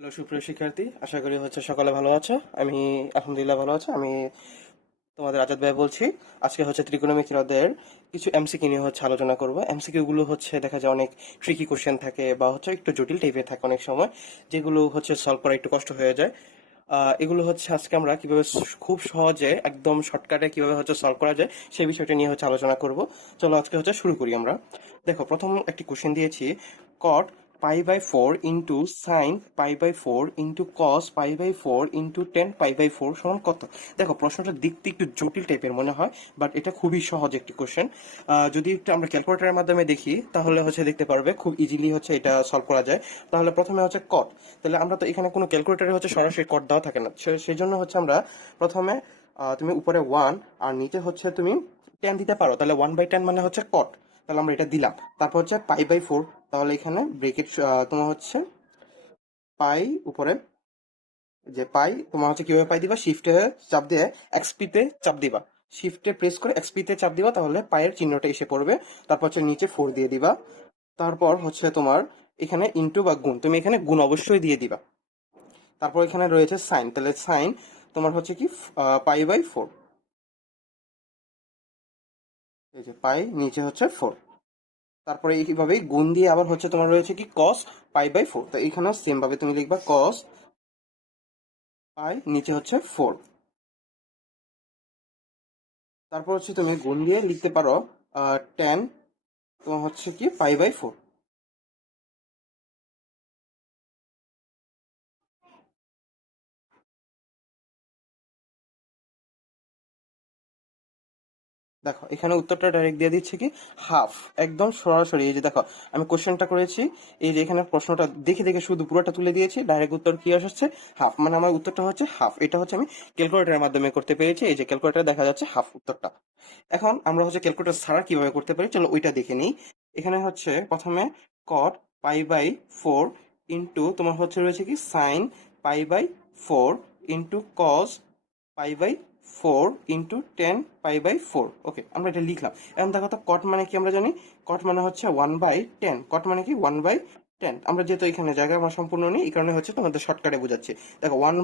Hello সুপ্রিয় শিক্ষার্থী, আশা করি সকালে ভালো আছো। আমি আলহামদুলিল্লাহ ভালো আছি। আমি তোমাদের আজাদ ভাই বলছি। আজকে ত্রিকোণমিতির কিছু এমসিকিউ নিয়ে আলোচনা করব। এমসিকিউ গুলো দেখা যায় অনেক ট্রিকি কোশ্চেন থাকে বা একটু জটিল টাইপের থাকে অনেক সময়, যেগুলো সলভ করা একটু কষ্ট হয়ে যায়। এগুলো আজকে আমরা কিভাবে খুব সহজে একদম শর্টকাটে কিভাবে সলভ করা যায় সেই বিষয়টা নিয়ে আলোচনা করব। চলো আজকে শুরু করি আমরা। দেখো, প্রথম একটি কোশ্চেন দিয়েছি, cot pi by four into sine pi by four into cos pi by four into tan pi by four সমান কত। দেখো, প্রশ্নটা দেখতে একটু জটিল টাইপের মনে হয়, বাট এটা খুবই সহজ একটি কোশ্চেন। যদি একটু আমরা ক্যালকুলেটরের মাধ্যমে দেখি তাহলে দেখতে পারবে খুব ইজিলি এটা সলভ করা যায়। তাহলে প্রথমে কট, তাহলে আমরা তো এখানে কোনো ক্যালকুলেটরে সরাসরি কট দেওয়া থাকে না, সেই জন্য আমরা প্রথমে তুমি উপরে ওয়ান আর নিচে তুমি টেন দিতে পারো, তাহলে ওয়ান বাই টেন মানে কট। তাহলে আমরা এটা দিলাম। তারপর পাই বাই ফোর, তাহলে এখানে ব্রেকেট তোমার পাই উপরে, যে পাই তোমার কিভাবে পাই দিবা, শিফটে চাপ দিয়ে এক্সপি তে চাপ দিবা, শিফটে প্রেস করে এক্সপি তে চাপ দিবা, তাহলে পায়ের চিহ্নটা এসে পড়বে। তারপর নিচে ফোর দিয়ে দিবা। তারপর তোমার এখানে ইনটু বা গুণ, তুমি এখানে গুণ অবশ্যই দিয়ে দিবা। তারপর এখানে রয়েছে সাইন, তাহলে সাইন তোমার কি পাই বাই ফোর, এই যে পাই নিচে ফোর। তারপরে এইভাবে গুণ দিয়ে আবার তোমার রয়েছে কি কস পাই বাই ফোর, তো এখানেও সেম ভাবে তুমি লিখবা কস পাই নিচে ফোর। তারপর তুমি গুণ দিয়ে লিখতে পারো টেন তোমার কি পাই বাই ফোর। দেখো, এখানে উত্তরটা ডাইরেক্ট দিয়ে দিচ্ছে কি হাফ, একদম সরাসরি। এই যে দেখো, আমি কোশ্চেনটা করেছি, এই যে এখানে প্রশ্নটা দেখে দেখে শুধু পুরোটা তুলে দিয়েছি, ডাইরেক্ট উত্তর কি আসছে হাফ, মানে আমার উত্তরটা হাফ। এটা আমি ক্যালকুলেটরের মাধ্যমে করতে পেরেছি, এই যে ক্যালকুলেটরে দেখা যাচ্ছে হাফ উত্তরটা। এখন আমরা ক্যালকুলেটর ছাড়া কিভাবে করতে পারি, চলো ওইটা দেখে নিই। এখানে প্রথমে cot pi by four into তোমার রয়েছে কি sine pi by four into cos pi by four into tan pi by four. Okay, আমরা এটা লিখলাম। এখন দেখো তো, কট মানে কি আমরা জানি, কট মানে ওয়ান বাই টেন। কট মানে কি ওয়ান বাই টেন। আমরা যেহেতু এখানে জায়গা আমার সম্পূর্ণ নেই, এই কারণে তোমাদের শর্টকাটে বোঝাচ্ছি। দেখো, one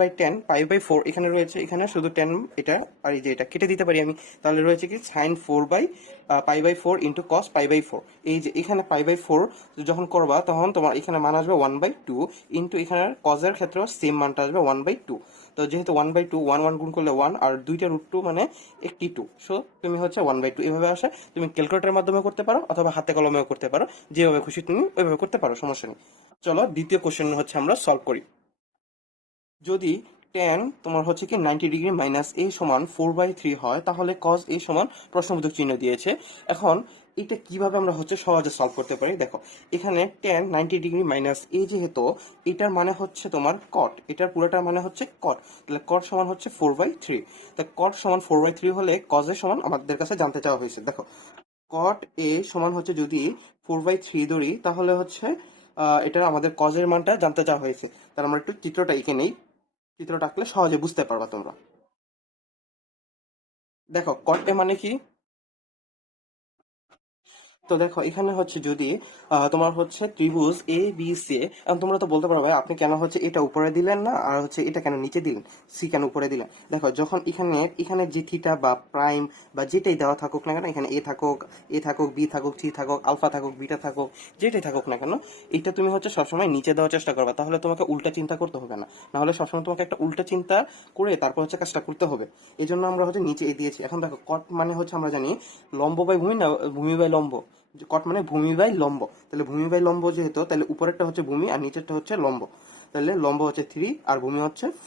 by ten pi by four এখানে রয়েছে, এখানে শুধু টেন এটা, আর এই যে এটা কেটে দিতে পারি আমি। তাহলে রয়েছে কি sine four by pi by four into cos pi by four. এই যে এখানে পাই বাই ফোর যখন করবা তখন তোমার এখানে মান আসবে ওয়ান বাই টু, ইন্টু এখানে কজের ক্ষেত্রেও সেম মানটা আসবে ওয়ান বাই টু। তো যেহেতু one by two, one one গুণ করলে ওয়ান, আর দুইটা রুট টু মানে একটি টু, সো তুমি ওয়ান বাই টু এভাবে আসে। তুমি ক্যালকুলেটরের মাধ্যমে করতে পারো অথবা হাতে কলমেও করতে পারো, যেভাবে খুশি তুমি ওইভাবে করতে পারো, সমস্যা নেই। চলো দ্বিতীয় কোশ্চেন আমরা সলভ করি। যদি টেন তোমার কি 90 ডিগ্রি মাইনাস এ সমান ফোর বাই থ্রি হয়, তাহলে কজ এ সমান প্রশ্নবোধক চিহ্ন দিয়েছে। এখন এটা কিভাবে আমরা সহজে সলভ করতে পারি, দেখো এখানে টেন 90 ডিগ্রি মাইনাস এ যেহেতু, এটার মানে তোমার কট, এটার পুরোটার মানে কট, তাহলে কট সমান ফোর বাই থ্রি। তা কট সমান ফোর বাই থ্রি হলে কজ এর সমান আমাদের কাছে জানতে চাওয়া হয়েছে। দেখো, কট এ সমান যদি ফোর বাই থ্রি ধরি, তাহলে এটা আমাদের কজের মানটা জানতে চাওয়া হয়েছে। তাহলে আমরা একটু চিত্রটা এঁকে নেই, চিত্রটা আঁকলে সহজে বুঝতে পারবা তোমরা। দেখো, কট এ মানে কি, তো দেখো এখানে যদি তোমার ত্রিভুজ এ বি সি, এখন তোমরা তো বলতে পারো ভাই আপনি কেন এটা উপরে দিলেন না, আর এটা কেন নিচে দিলেন, সি কেন উপরে দিলেন। দেখো, যখন এখানে এখানে যে থিটা বা প্রাইম বা যেটাই দেওয়া থাকুক না কেন, এখানে এ থাকুক বি থাকুক সি থাকুক আলফা থাকুক বিটা থাকুক, যেটাই থাকুক না কেন, এটা তুমি সবসময় নিচে দেওয়ার চেষ্টা করবে, তাহলে তোমাকে উল্টা চিন্তা করতে হবে না। নাহলে সবসময় তোমাকে একটা উল্টা চিন্তা করে তারপর কাজটা করতে হবে। এই জন্য আমরা নিচে দিয়েছি। এখন দেখো, কট মানে আমরা জানি লম্ব বাই ভূমি, না ভূমি বাই লম্ব। কট মানে ভূমি বাই লম্ব, তাহলে ভূমি বাই লম্ব যেহেতু, তাহলে উপরেরটা ভূমি আর নিচেরটা লম্ব। তাহলে লম্ব থ্রি আর ভূমি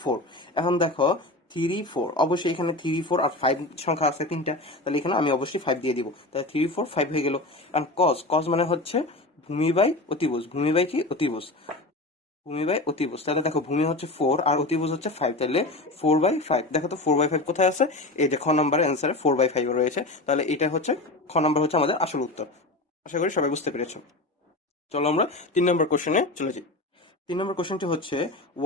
ফোর। এখন দেখো, থ্রি ফোর, অবশ্যই এখানে থ্রি ফোর আর ফাইভ সংখ্যা আছে তিনটা, তাহলে এখানে আমি অবশ্যই ফাইভ দিয়ে দিব, তাহলে থ্রি ফোর ফাইভ হয়ে গেল। কারণ কজ, কজ মানে ভূমি বাই অতিভুজ, ভূমি বাই কি অতিভুজ, ভূমি বাই অতিভুজ। তাহলে দেখো, ভূমি ফোর আর অতিভুজ ফাইভ, তাহলে ফোর বাই ফাইভ। দেখো তো ফোর বাই ফাইভ কোথায় আছে, এই যে খ নম্বর অ্যান্সারে ফোর বাই ফাইভ রয়েছে। তাহলে এটা খ নম্বর আমাদের আসল উত্তর। আশা করি সবাই বুঝতে পেরেছো। চলো আমরা তিন নম্বর কোশ্চেনে চলে যাই। 3 নম্বর কোশ্চেনটি হচ্ছে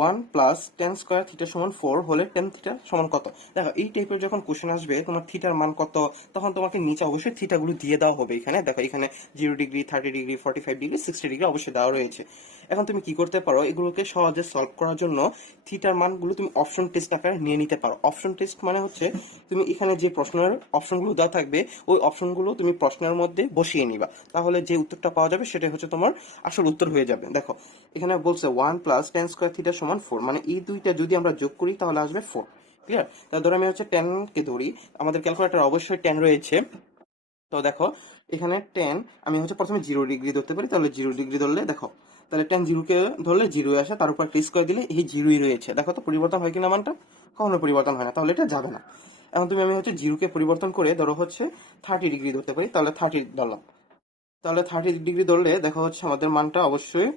1 + tan² θ = 4 হলে tan থিটা সমান কত। দেখো এই টাইপের যখন কোশ্চেন আসবে তোমার থিটার মান কত, তখন তোমাকে নিচে অবশ্যই থিটাগুলো দিয়ে দেওয়া হবে। এখানে দেখো এখানে 0 ডিগ্রি, 30 ডিগ্রি, 45 ডিগ্রি, 60 ডিগ্রি অবশ্যই দেওয়া রয়েছে। এখন তুমি কি করতে পারো, এগুলোকে সহজে সলভ করার জন্য থিটার মানগুলো তুমি অপশন টেস্ট আকারে নিয়ে নিতে পারো। অপশন টেস্ট মানে হচ্ছে তুমি এখানে যে প্রশ্নের অপশনগুলো দেওয়া থাকবে ওই অপশনগুলো তুমি প্রশ্নের মধ্যে বসিয়ে নিবা, তাহলে যে উত্তরটা পাওয়া যাবে সেটাই হচ্ছে তোমার আসল উত্তর হয়ে যাবে। দেখো এখানে বলছে 1 + tan² θ = 4, মানে এই দুইটা যদি আমরা যোগ করি তাহলে আসবে 4। ক্লিয়ার? তা ধরো আমি হচ্ছে 10 কে ধরি, আমাদের ক্যালকুলেটর অবশ্যই 10 রয়েছে। তো দেখো এখানে 10 আমি হচ্ছে প্রথমে 0 ডিগ্রি ধরতে পারি, তাহলে 0 ডিগ্রি ধরলে দেখো তাহলে 10 0 কে ধরলে 0 আসে, তার উপর একটা স্কোয়ার দিলে এই 0ই রয়েছে। দেখো তো পরিবর্তন হয় কিনা মানটা, কখনো পরিবর্তন হয় না, তাহলে এটা যাবে না। এখন তুমি আমি হচ্ছে 0 কে পরিবর্তন করে ধরো হচ্ছে 30 ডিগ্রি ধরতে পারি, তাহলে 30 ধরলাম। তাহলে 30 ডিগ্রি ধরলে দেখা হচ্ছে আমাদের মানটা অবশ্যই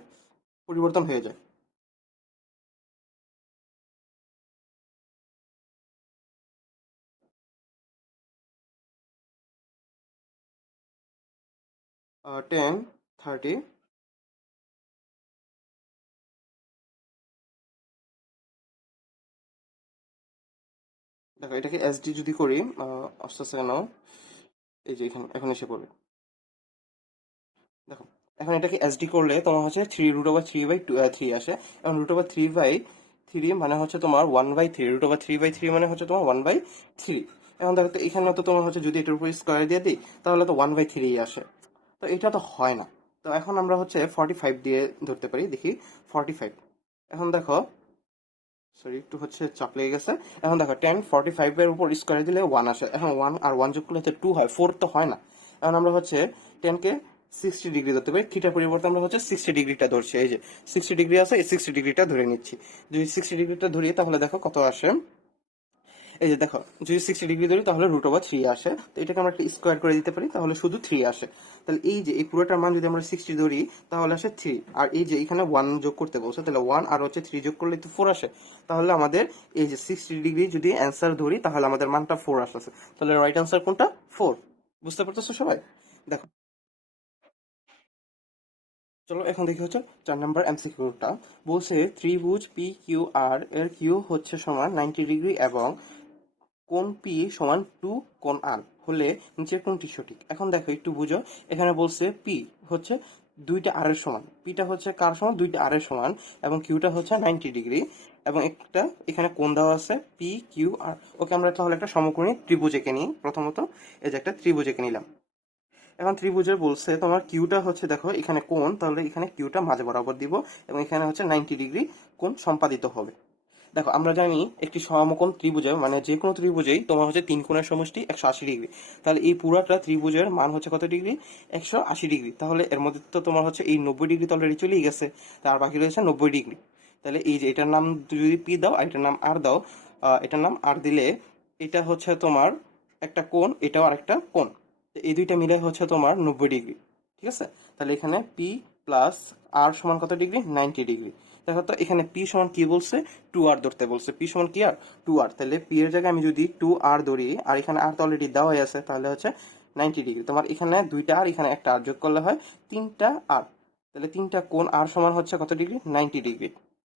পরিবর্তন হয়ে যায়। 10 30, দেখো এটাকে এসডি যদি করি, আস্তে আস্তে কেন, এই যে এখানে এখন এসে পড়বে। দেখো এখন এটাকে এসডি করলে তোমার হচ্ছে 3√3/3 আসে। এখন √3/3 মানে হচ্ছে তোমার 1/3, √3/3 মানে হচ্ছে তোমার 1/3। এখন দেখো তো এখানে তো তোমার হচ্ছে যদি এটার উপর স্কোয়ার দিয়ে দিই তাহলে তো 1/3 আসে, তো এটা তো হয় না। তো এখন আমরা হচ্ছে 45 দিয়ে ধরতে পারি, দেখি 45। এখন দেখো, সরি একটু হচ্ছে চাপ লেগে গেছে। এখন দেখো 10 45 এর উপর স্কোয়ার দিলে 1 আসে, এখন 1 আর 1 যোগ করলে তো 2 হয়, 4 তো হয় না। এখন আমরা হচ্ছে 10 কে 60 ডিগ্রি ধরতে পারি, থিটার পরিবর্তে আমরা হচ্ছে 60 ডিগ্রিটা ধরছি। এই যে 60 ডিগ্রি আছে, এই 60 ডিগ্রিটা ধরে নিচ্ছি। যদি 60 ডিগ্রিটা ধরি তাহলে দেখো কত আসে। এই যে দেখো যদি 60 ডিগ্রি ধরি তাহলে √3 আসে, তো এটাকে আমরা একটা স্কোয়ার করে দিতে পারি, তাহলে শুধু 3 আসে। তাহলে এই যে এই পুরোটার মান যদি আমরা 60 ধরি তাহলে আসে 3, আর এই যে এখানে 1 যোগ করতে বলছে, তাহলে 1 আর হচ্ছে 3 যোগ করলে তো 4 আসে। তাহলে আমাদের এই যে 60 ডিগ্রি যদি অ্যান্সার ধরি তাহলে আমাদের মানটা 4 আসছে। তাহলে রাইট অ্যান্সার কোনটা? 4। বুঝতে পারতেছো সবাই? দেখো চলো এখন দেখি হচ্ছে 4 নম্বর এমসিকিউটা। বলছে ত্রিভুজ পি কিউ আর এর কিউ হচ্ছে সমান 90 ডিগ্রি এবং কোণ পি সমান 2 কোণ আর হলে নিচের কোনটি সঠিক। এখন দেখো একটু বুঝো, এখানে বলছে পি হচ্ছে দুইটা আর এর সমান, পিটা হচ্ছে কার সমান? দুইটা আর এর সমান, এবং কিউটা হচ্ছে 90 ডিগ্রি, এবং একটা এখানে কোণ দেওয়া আছে পি কিউ আর। ওকে আমরা তাহলে একটা সমকোণী ত্রিভুজ এঁকে নিই প্রথমত। এই যে একটা ত্রিভুজ এঁকে নিলাম। এখন ত্রিভুজের বলছে তোমার কিউটা হচ্ছে, দেখো এখানে কোণ, তাহলে এখানে কিউটা মাঝে বরাবর দিব, এবং এখানে হচ্ছে 90 ডিগ্রি কোণ সম্পাদিত হবে। দেখো আমরা জানি একটি সমকোণ ত্রিভুজে মানে যে কোনো ত্রিভুজেই তোমার হচ্ছে 3 কোণের সমষ্টি 180 ডিগ্রি। তাহলে এই পুরাটা ত্রিভুজের মান হচ্ছে কত ডিগ্রি? 180 ডিগ্রি। তাহলে এর মধ্যে তো তোমার হচ্ছে এই 90 ডিগ্রি তো অলরেডি চলেই গেছে, তার বাকি রয়েছে 90 ডিগ্রি। তাহলে এই যে এটার নাম যদি পি দাও আর এটার নাম আর দাও, এটার নাম আর দিলে এটা হচ্ছে তোমার একটা কোণ, এটাও আরেকটা কোণ, তো এই দুইটা মিলে হচ্ছে তোমার 90 ডিগ্রি। ঠিক আছে? তাহলে এখানে পি প্লাস আর সমান কত ডিগ্রি? 90 ডিগ্রি। দেখো তো এখানে পি সমান কি বলছে? 2 আর ধরতে বলছে। পি সমান কি আর? 2 আর। তাহলে পি এর জায়গায় আমি যদি 2 আর ধরি, আর এখানে আর তো অলরেডি দেওয়াই আছে, তাহলে হচ্ছে 90 ডিগ্রি। তোমার এখানে দুইটা আর, এখানে একটা আর যোগ করলে হয় 3টা আর। তাহলে 3টা কোণ আর সমান হচ্ছে কত ডিগ্রি? 90 ডিগ্রি।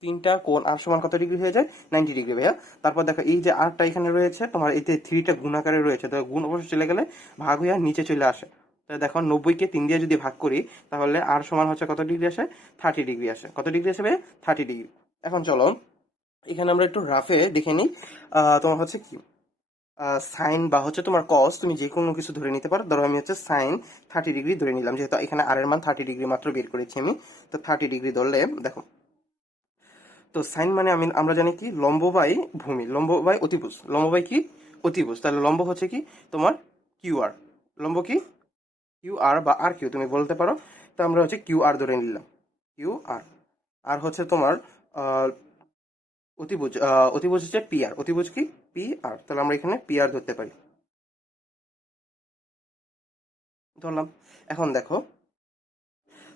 3টা কোণ আর সমান কত ডিগ্রি হয়ে যায়? 90 ডিগ্রি ভাইয়া। তারপর দেখো এই যে আরটা এখানে রয়েছে তোমার, এই যে 3টা গুণ আকারে রয়েছে, তো গুণ অবশ্যই চলে গেলে ভাগ হয়ে নিচে চলে আসে। তাহলে দেখো 90কে 3 দিয়ে যদি ভাগ করি তাহলে আর সমান হচ্ছে কত ডিগ্রি আসে? 30 ডিগ্রি আসে। কত ডিগ্রি আসে ভাইয়া? 30 ডিগ্রি। এখন চলো এখানে আমরা একটু রাফে দেখে নিই। তোমার হচ্ছে কি সাইন বা হচ্ছে তোমার কস, তুমি যে কোনো কিছু ধরে নিতে পারো। ধরো আমি হচ্ছে সাইন 30 ডিগ্রি ধরে নিলাম, যেহেতু এখানে আর এর মান 30 ডিগ্রি মাত্র বের করেছি আমি। তো 30 ডিগ্রি ধরলে দেখো, তো সাইন মানে আমরা জানি কি লম্ব বাই ভূমি, লম্ব বাই অতিভুজ, লম্ব বাই কি? অতিভুজ। তাহলে লম্ব হচ্ছে কি তোমার কিউ আর, লম্ব কি? কিউ আর বা আর কিউ তুমি বলতে পারো। তো আমরা হচ্ছে কিউ আর ধরে নিলাম, কিউ আর। আর হচ্ছে তোমার আহ, অতিভুজ, অতিভুজ হচ্ছে পি আর, অতিভুজ কি? P R. তাহলে আমরা এখানে পি আর ধরতে পারি, ধরলাম। এখন দেখো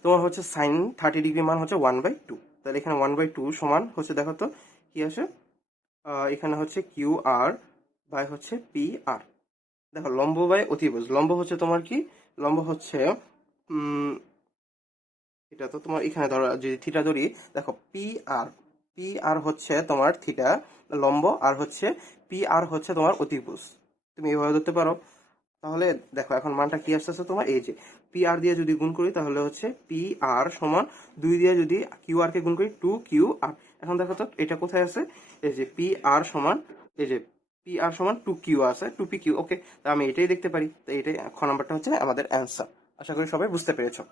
তোমার হচ্ছে সাইন 30 ডিগ্রি মান হচ্ছে 1/2, তাহলে এখানে 1/2 সমান হচ্ছে দেখো তো কি আসে, এখানে হচ্ছে কিউ আর বাই হচ্ছে পি আর। দেখো লম্ব বাই অতিভুজ, লম্ব হচ্ছে তোমার কি? লম্ব হচ্ছে এটা তো তোমার এখানে ধরো যদি থিটা ধরি, দেখো পি আর হচ্ছে তোমার থিটা লম্ব, আর হচ্ছে পি আর হচ্ছে তোমার অতিভুজ। তুমি এইভাবে ধরতে পারো। তাহলে দেখো এখন মানটা কি আসতেছে তোমার, এই যে পি আর দিয়ে যদি গুণ করি তাহলে হচ্ছে পি আর সমান 2 দিয়ে যদি কিউ আর কে গুণ করি 2 কিউ আর। এখন দেখো তো এটা কোথায় আছে, এই যে পি আর সমান, এই যে পি আর সমান 2 কিউ আছে, 2 পি কিউ। ওকে, তা আমি এটাই দেখতে পারি, তো এটাই খ নাম্বারটা হচ্ছে আমাদের অ্যান্সার। আশা করি সবাই বুঝতে পেরেছো।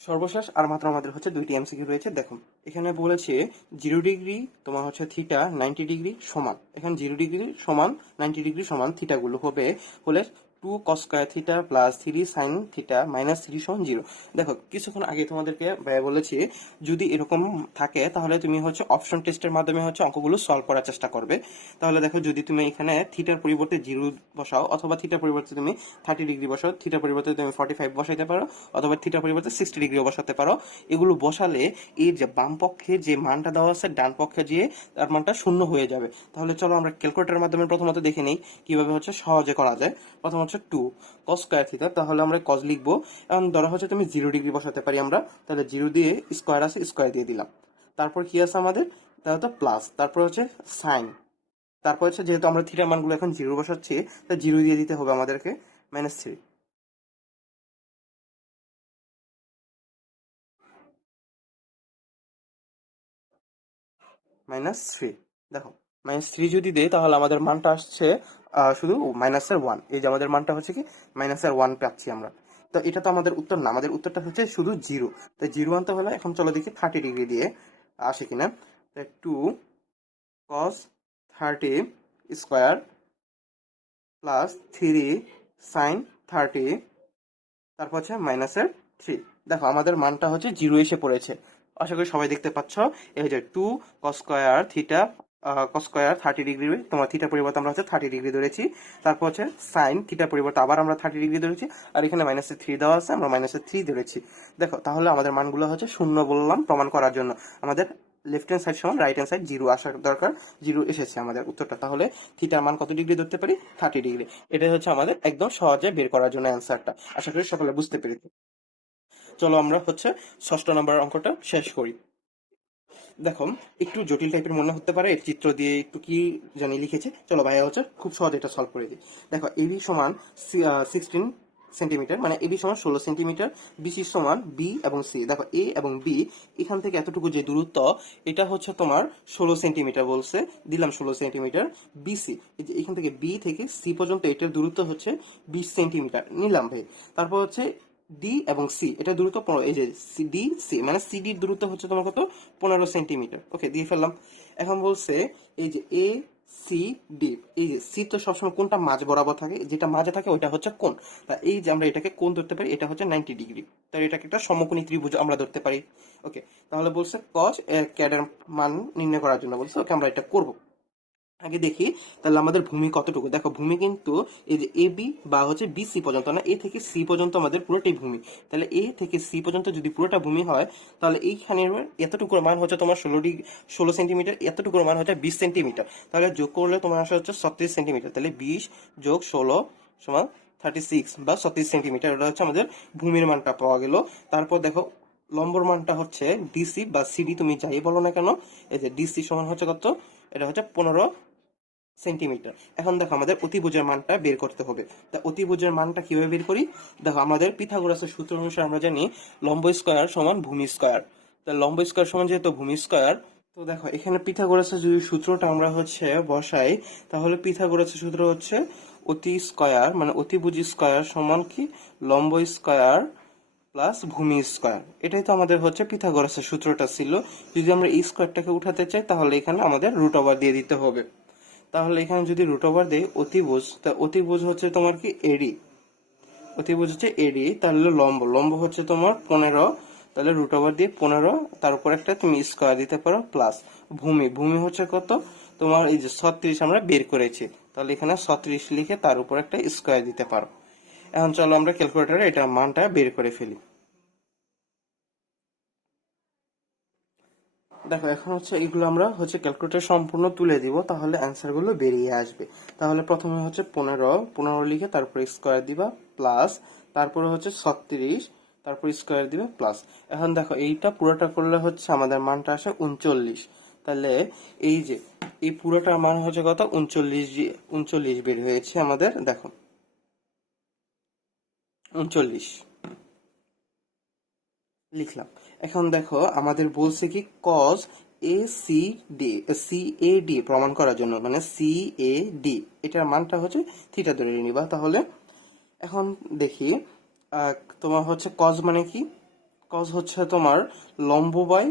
সর্বশেষ আর মাত্র আমাদের হচ্ছে 2টি এমসিকিউ রয়েছে। দেখো এখানে বলেছে 0 ডিগ্রি তোমার হচ্ছে থিটা 90 ডিগ্রি সমান, এখানে 0 ডিগ্রি সমান 90 ডিগ্রি সমান থিটা গুলো হলে 2 cos² theta plus 3 sin theta minus 3 সমান 0। দেখো কিছুক্ষণ আগে তোমাদেরকে বলেছি যদি এরকম থাকে তাহলে তুমি হচ্ছে অপশন টেস্টের মাধ্যমে হচ্ছে অঙ্কগুলো সলভ করার চেষ্টা করবে। তাহলে দেখো যদি তুমি এখানে থিটার পরিবর্তে 0 বসাও, অথবা থিটার পরিবর্তে তুমি 30 ডিগ্রি বসাও, থিটার পরিবর্তে তুমি 45 বসাইতে পারো, অথবা থিটার পরিবর্তে 60 ডিগ্রিও বসাতে পারো। এগুলো বসালে এই যে বাম পক্ষে যে মানটা দেওয়া আছে ডান পক্ষে গিয়ে তার মানটা শূন্য হয়ে যাবে। তাহলে চলো আমরা ক্যালকুলেটরের মাধ্যমে প্রথমত দেখে নেই কিভাবে হচ্ছে সহজে করা যায়। প্রথম হচ্ছে 2 cos² থিটা, তাহলে আমরা কজ লিখবো। এখন ধরা হচ্ছে তুমি 0 ডিগ্রি বসাতে পারি আমরা, তাহলে 0 দিয়ে স্কোয়ার আছে, স্কোয়ার দিয়ে দিলাম। তারপর কি আছে আমাদের, তাহলে তো প্লাস, তারপর হচ্ছে সাইন, তারপর হচ্ছে যেহেতু আমরা থিটা মানগুলো এখন 0 বসাচ্ছি, তাই 0 দিয়ে দিতে হবে আমাদেরকে, -3, -3। দেখো -3 যদি দেই তাহলে আমাদের মানটা আসছে শুধু -1। এই যে আমাদের মানটা হচ্ছে কি -1 পাচ্ছি আমরা। তো এটা তো আমাদের উত্তর না, আমাদের উত্তরটা হচ্ছে শুধু 0। তাই 0 আনতে হলে এখন চলো দেখি 30 ডিগ্রি দিয়ে আসে কিনা। 2 cos 30 স্কোয়ার প্লাস 3 sin 30, তারপর হচ্ছে -3। দেখো আমাদের মানটা হচ্ছে 0 এসে পড়েছে। আশা করি সবাই দেখতে পাচ্ছ। এই যে 2 cos² থিটা, cos² 30 ডিগ্রি, তোমার থিটা পরিবর্তে আমরা হচ্ছে 30 ডিগ্রি ধরেছি। তারপর হচ্ছে সাইন থিটা পরিবর্তে আবার আমরা 30 ডিগ্রি ধরেছি, আর এখানে -3 দেওয়া আছে, আমরা -3 ধরেছি। দেখো তাহলে আমাদের মানগুলো হচ্ছে শূন্য বললাম প্রমাণ করার জন্য। আমাদের লেফট হ্যান্ড সাইড সমান রাইট হ্যান্ড সাইড 0 আসার দরকার, 0 এসেছে আমাদের উত্তরটা। তাহলে থিটার মান কত ডিগ্রি ধরতে পারি, 30 ডিগ্রি। এটাই হচ্ছে আমাদের একদম সহজে বের করার জন্য অ্যান্সারটা। আশা করি সকলে বুঝতে পেরেছি। চলো আমরা হচ্ছে ষষ্ঠ নম্বর অঙ্কটা শেষ করি। দেখো একটু জটিল টাইপের মনে হতে পারে, চিত্র দিয়ে একটু কি জানি লিখেছে। চলো ভাইয়া হচ্ছে খুব সহজে এটা সলভ করে দিই। দেখো এবি সমান 16 সেন্টিমিটার, মানে এবি সমান 16 সেন্টিমিটার, বিসি সমান বি এবং সি। দেখো এ এবং বি এখান থেকে এতটুকু যে দূরত্ব, এটা হচ্ছে তোমার 16 সেন্টিমিটার বলছে, দিলাম 16 সেন্টিমিটার। বিসি এই যে এখান থেকে বি থেকে সি পর্যন্ত এটার দূরত্ব হচ্ছে 20 সেন্টিমিটার নিলাম ভাই। তারপর হচ্ছে ডি এবং সি এটা দূরত্ব এই যে ডি সি মানে সিডির দূরত্ব হচ্ছে তোমার কত, 15 সেন্টিমিটার। ওকে, দিয়ে ফেললাম। এখন বলছে এই যে এ সি ডি, এই যে সি তো সবসময় কোনটা মাঝ বরাবর থাকে, যেটা মাঝে থাকে ওইটা হচ্ছে কোণ। তা এই যে আমরা এটাকে কোণ ধরতে পারি, এটা হচ্ছে 90 ডিগ্রি। তাই এটাকে একটা সমকোণী ত্রিভুজ আমরা ধরতে পারি। ওকে, তাহলে বলছে কজ ক্যাডের মান নির্ণয় করার জন্য বলছে। ওকে, আমরা এটা করব। আগে দেখি তাহলে আমাদের ভূমি কতটুকু। দেখো ভূমি কিন্তু এই যে এ বি বা হচ্ছে বি সি পর্যন্ত না, এ থেকে সি পর্যন্ত আমাদের পুরোটাই ভূমি। তাহলে এ থেকে সি পর্যন্ত যদি পুরোটা ভূমি হয়, তাহলে এইখানের এতটুকুর মান হচ্ছে তোমার 16 সেন্টিমিটার, এতটুকুর মান হচ্ছে 20 সেন্টিমিটার। তাহলে যোগ করলে তোমার আসা হচ্ছে 36 সেন্টিমিটার। তাহলে 20 যোগ 16 সমান 36 বা 36 সেন্টিমিটার। ওটা হচ্ছে আমাদের ভূমির মানটা পাওয়া গেল। তারপর দেখো লম্বর মানটা হচ্ছে ডিসি বা সিডি তুমি যাই বলো না কেন, এই যে ডিসি সমান হচ্ছে কত, এটা হচ্ছে 15 সেন্টিমিটার। এখন দেখো আমাদের অতিভুজের মানটা বের করতে হবে। তা অতিভুজের মানটা কিভাবে বের করি, দেখো আমাদের পিথাগোরাসের সূত্র অনুসারে আমরা জানি লম্ব স্কয়ার সমান ভূমি স্কয়ার। তা লম্ব স্কয়ার সমান যেহেতু ভূমি স্কয়ার, তো দেখো এখানে পিথাগোরাসের যদি সূত্রটা আমরা হচ্ছে বসাই, তাহলে পিথাগোরাসের সূত্র হচ্ছে অতি স্কয়ার মানে অতিভুজ স্কয়ার সমান কি লম্ব স্কয়ার প্লাস ভূমি স্কয়ার। এটাই তো আমাদের হচ্ছে পিথাগোরাসের সূত্রটা ছিল। যদি আমরা এই স্কয়ারটাকে উঠাতে চাই তাহলে এখানে আমাদের রুট ওভার দিয়ে দিতে হবে। তাহলে এখানে যদি রুট ওভার দেই অতিভুজ, তা অতিভুজ হচ্ছে তোমার কি এডি, অতিভুজ হচ্ছে এডি, তাহলে লম্ব, লম্ব হচ্ছে তোমার 15, তাহলে রুট ওভার দিয়ে 15, তার উপর একটা তুমি স্কয়ার দিতে পারো প্লাস ভূমি, ভূমি হচ্ছে কত তোমার এই যে 36 আমরা বের করেছি, তাহলে এখানে 36 লিখে তার উপর একটা স্কয়ার দিতে পারো। এখন চলো আমরা ক্যালকুলেটরে এটা মানটা বের করে ফেলি। দেখো এখন হচ্ছে এগুলো আমরা হচ্ছে ক্যালকুলেটর সম্পূর্ণ তুলে দিব, তাহলে অ্যান্সার গুলো বেরিয়ে আসবে। তাহলে প্রথমে হচ্ছে 15 লিখে তারপরে স্কোয়ার দিবা প্লাস, তারপরে হচ্ছে 36, তারপর স্কোয়ার দিবে প্লাস। এখন দেখো এইটা পুরোটা করলে হচ্ছে আমাদের মানটা আসে 39। তাহলে এই যে এই পুরোটার মান হচ্ছে কত, 39, 39 বের হয়েছে আমাদের, দেখো 39 লিখলাম। এখন দেখো আমাদের বলছে কি cos A C D, C A D প্রমাণ করার জন্য, মানে সি এ ডি এটার মানটা হচ্ছে থিটা ধরে নিবা। তাহলে এখন দেখি তোমার হচ্ছে কজ মানে কি, কজ হচ্ছে তোমার লম্ব বাই,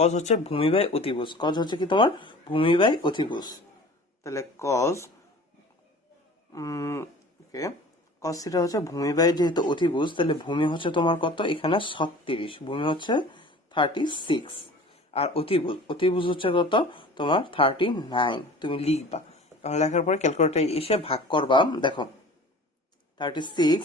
কজ হচ্ছে ভূমি বাই অতিভুজ, কজ হচ্ছে কি তোমার ভূমি বাই অতিভুজ। তাহলে কজ ওকে, কস থিটা হচ্ছে ভূমি বাই যেহেতু অতিভুজ, তাহলে ভূমি হচ্ছে তোমার কত এখানে 36, ভূমি হচ্ছে 36, আর অতিভুজ, অতিভুজ হচ্ছে কত তোমার 39। তুমি লিখবা, তখন লেখার পরে ক্যালকুলেটরে এসে ভাগ করবা। দেখো 36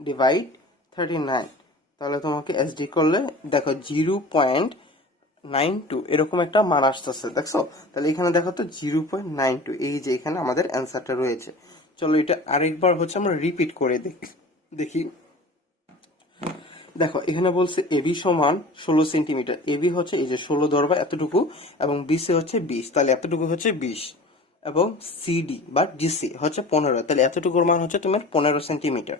ডিভাইড 39, তাহলে তোমাকে এসডি করলে দেখো 0.92 এরকম একটা মান আসতেছে, দেখছো? তাহলে এখানে দেখো তো 0.92, এই যে এখানে আমাদের অ্যান্সারটা রয়েছে। চলো এটা আরেকবার হচ্ছে আমরা রিপিট করে দেখি। দেখো এখানে বলছে এবি সমান 16 সেন্টিমিটার, এবি হচ্ছে এই যে 16 ধরবা এতটুকু, এবং বিসি হচ্ছে 20, তাহলে এতটুকু হচ্ছে 20, এবং সিডি বা ডিসি হচ্ছে 15, তাহলে এতটুকুর মান হচ্ছে তোমার 15 সেন্টিমিটার।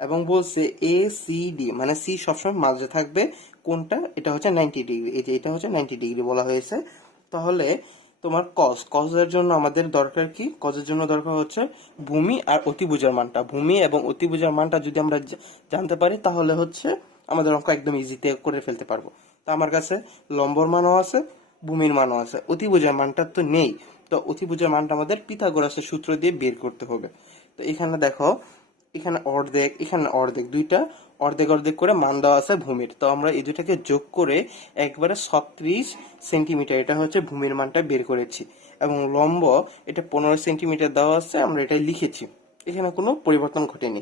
এবং বলছে এ সি ডি, মানে সি সবসময় মাঝে থাকবে, কোনটা, এটা হচ্ছে 90 ডিগ্রি, এই যে এটা হচ্ছে 90 ডিগ্রি বলা হয়েছে। তাহলে তোমার কজের জন্য আমাদের দরকার কি, কজের জন্য দরকার হচ্ছে ভূমি আর অতিভুজের মানটা, ভূমি এবং অতিভুজের মানটা যদি আমরা জানতে পারি তাহলে হচ্ছে আমাদের অঙ্ক একদম ইজিতে করে ফেলতে পারবো। তো আমার কাছে লম্বর মানও আছে, ভূমির মানও আছে, অতিভুজের মানটা তো নেই, তো অতিভুজের মানটা আমাদের পিথাগোরাসের সূত্র দিয়ে বের করতে হবে। তো এখানে দেখো এখানে অর্ধেক, এখানে অর্ধেক, দুইটা অর্ধেক অর্ধেক করে মান দেওয়া আছে ভূমির, তো আমরা এই দুটাকে যোগ করে একবারে 36 সেন্টিমিটার এটা হচ্ছে ভূমির মানটা বের করেছি, এবং লম্ব এটা 15 সেন্টিমিটার দেওয়া আছে, আমরা এটা লিখেছি, এখানে কোনো পরিবর্তন ঘটেনি।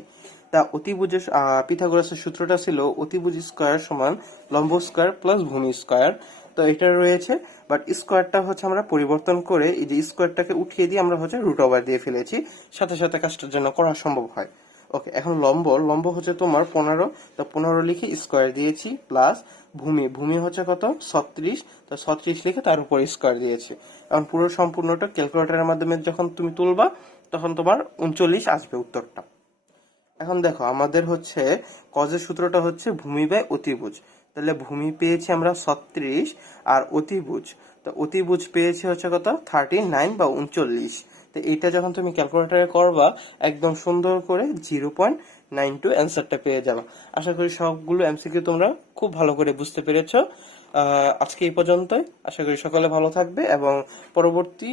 তা অতিভুজের পিথাগোরাসের সূত্রটা ছিল অতিভুজ স্কয়ার সমান লম্ব স্কয়ার প্লাস ভূমি স্কয়ার, তো এটা রয়েছে, বাট স্কোয়ারটা হচ্ছে আমরা পরিবর্তন করে এই যে স্কোয়ারটাকে উঠিয়ে দিয়ে আমরা হচ্ছে রুট ওভার দিয়ে ফেলেছি, সাথে সাথে কাজটার জন্য করা সম্ভব হয়। ওকে, এখন লম্ব হচ্ছে তোমার 15, তো 15 লিখে স্কোয়ার দিয়েছি, প্লাস ভূমি হচ্ছে কত 36, তো 36 লিখে তার উপর স্কোয়ার দিয়েছি। এখন পুরো সম্পূর্ণটা ক্যালকুলেটরের মাধ্যমে যখন তুমি তুলবা তখন তোমার 39 আসবে উত্তরটা। এখন দেখো আমাদের হচ্ছে কজের সূত্রটা হচ্ছে ভূমি বাই অতিভুজ, তাহলে ভূমি পেয়েছি আমরা 36, আর অতিভুজ, তো অতিভুজ পেয়েছি হচ্ছে কত 39 বা 39। তো এইটা যখন তুমি ক্যালকুলেটরে করবা একদম সুন্দর করে 0.92 অ্যান্সারটা পেয়ে যাবা। আশা করি সবগুলো এমসিকিউ তোমরা খুব ভালো করে বুঝতে পেরেছো। আজকে এই পর্যন্তই, আশা করি সকলে ভালো থাকবে, এবং পরবর্তী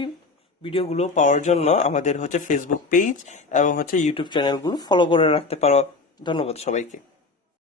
ভিডিওগুলো পাওয়ার জন্য আমাদের হচ্ছে ফেসবুক পেজ এবং হচ্ছে ইউটিউব চ্যানেলগুলো ফলো করে রাখতে পারো। ধন্যবাদ সবাইকে।